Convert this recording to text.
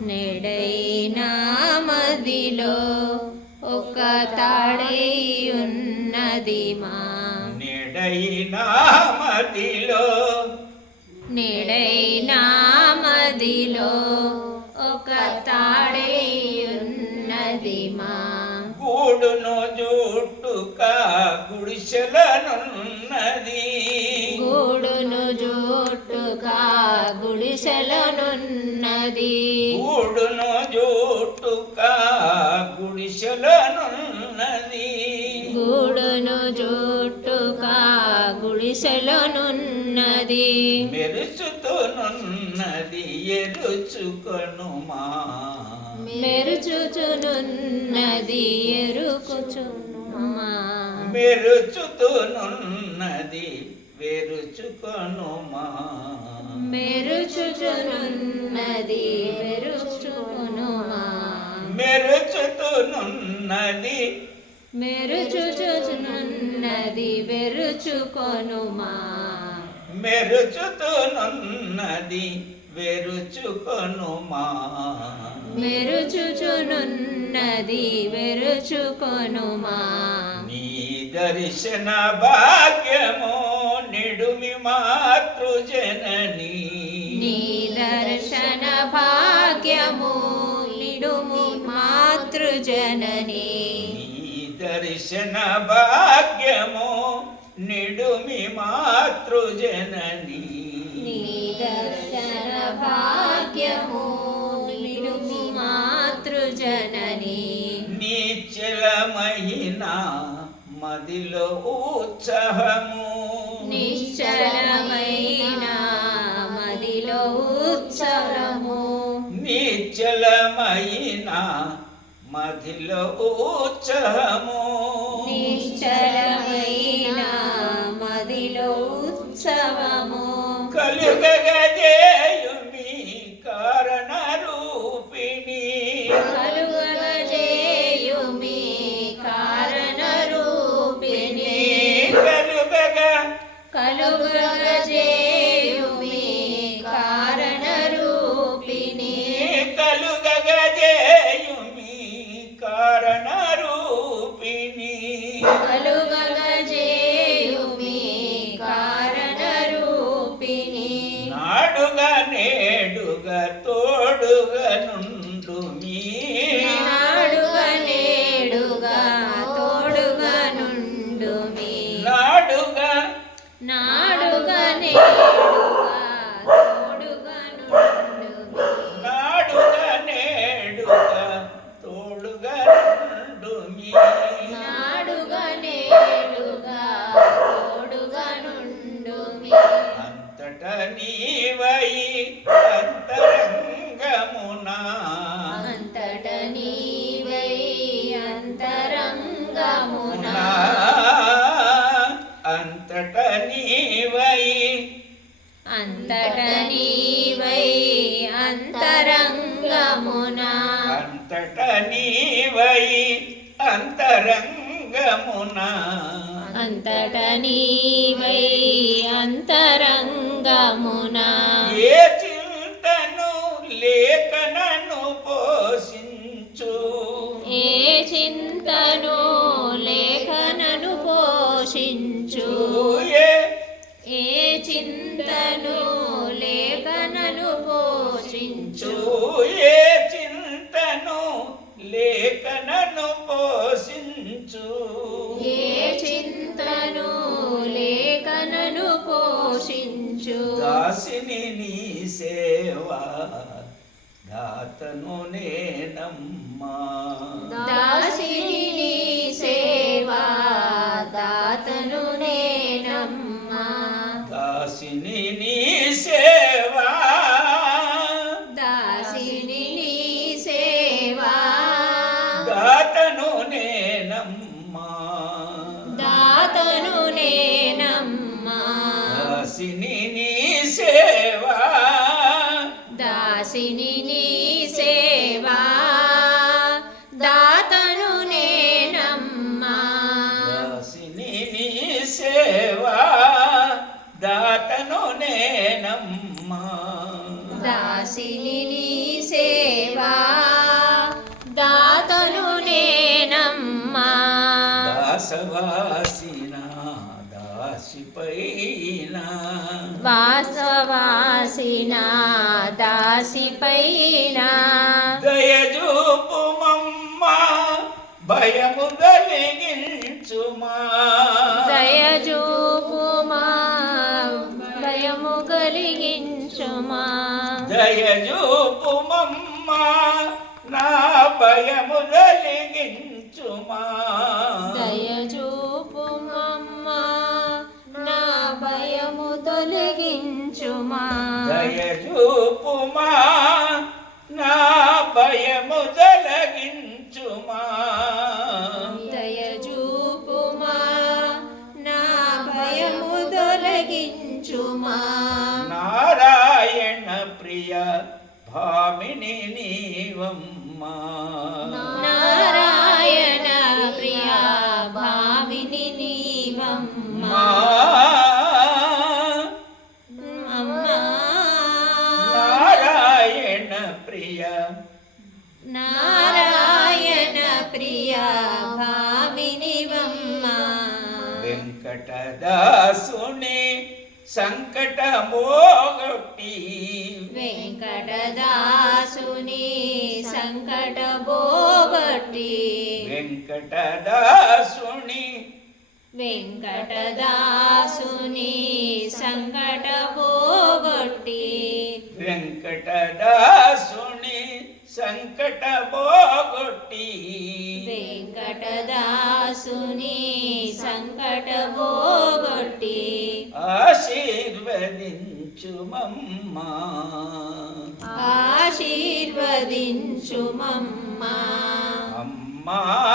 నెడైనా మదిలో ఒక తాడై ఉన్నది మా నిడైనా మదిలో నెడైనా మదిలో గుడిసెలనున్నది. గూడును జుట్టుక గుడిసెలనున్నది. గూడును జోట్టుగా గుడిసెలనున్నది. మెరుచుతునున్నది ఎరుచుకొనుమా మెరుచుచునున్నది ఎరుకుచునుమా మెరుచుతునున్నది వెరుచుకొనుమా మెరుచుచునున్నది మెరుచుకునుమా? మెరుచుతునున్నది. మెరుచుచునున్నది వెరుచుకొనుమా మెరుచుతునున్నది వెరుచుకొనుమా మెరుచుచునున్నది వెరుచుకొనుమా నీ దర్శన భాగ్యము నిడుమి మాతృజనని దర్శన భాగ్యము నిడుమి మాతృజనని. దర్శన భాగ్యము నిడుము మాతృజనని. నిశ్చలమైన మదిలో ఉత్సాహము. నిశ్చలమైన మదిలో ఉత్సవము నిశ్చలమైన మదిలో ఉత్సాహము. నాడుగా తోడుగా నుండు మీ నాడుగా అంతట నీవై అంతరంగమునా. అంతట నీవై అంతరంగమున. ఏ చింతను లేఖనను పోషించు. ఏ చింతను లేఖనను పోషించు. ఏ చింతను లేఖనను పోషించు. ఏ చింతను లేఖనను పోషించు. ఏ చింతను లేఖనను పోషించు. దాసిని నీ సేవా దాతను నేనమ్మా. దాసిని దాసిని నీ సేవా. దాసిని నీ సేవా. దాతను నేనమ్మా. దాసిని నీ సేవా. దాతను నేనమ్మా. దాసిని నీ సేవా. దాతను నేనమ్మా. దాసవాసిని పైన వాసవాసిన దాసిపైన. దయజూపుమమ్మ భయము కలిగించుమా. దయచూపుమా భయము కలిగించుమా. దయజూపుమమ్మ నా భయము కలిగించుమా. దయజూపుమా నా భయము తొలగించుమా. దయచూపుమా నా భయము తొలగించుమా. నారాయణ ప్రియ భామిని నీవమ్మా. ప్రియ. నారాయణ ప్రియా భామినివమ్మా వెంకటదాసుని సంకటమోగొట్టి వెంకటదాసుని సంకట బోగట్టి వెంకటదాసుని వెంకటదాసుని సంకట బోగొట్టి వెంకటదాసుని సంకటమోగొట్టి వెంకటదాసుని సంకట బోగొట్టి ఆశీర్వదించుమమ్మా. ఆశీర్వదించుమమ్మా. అమ్మా.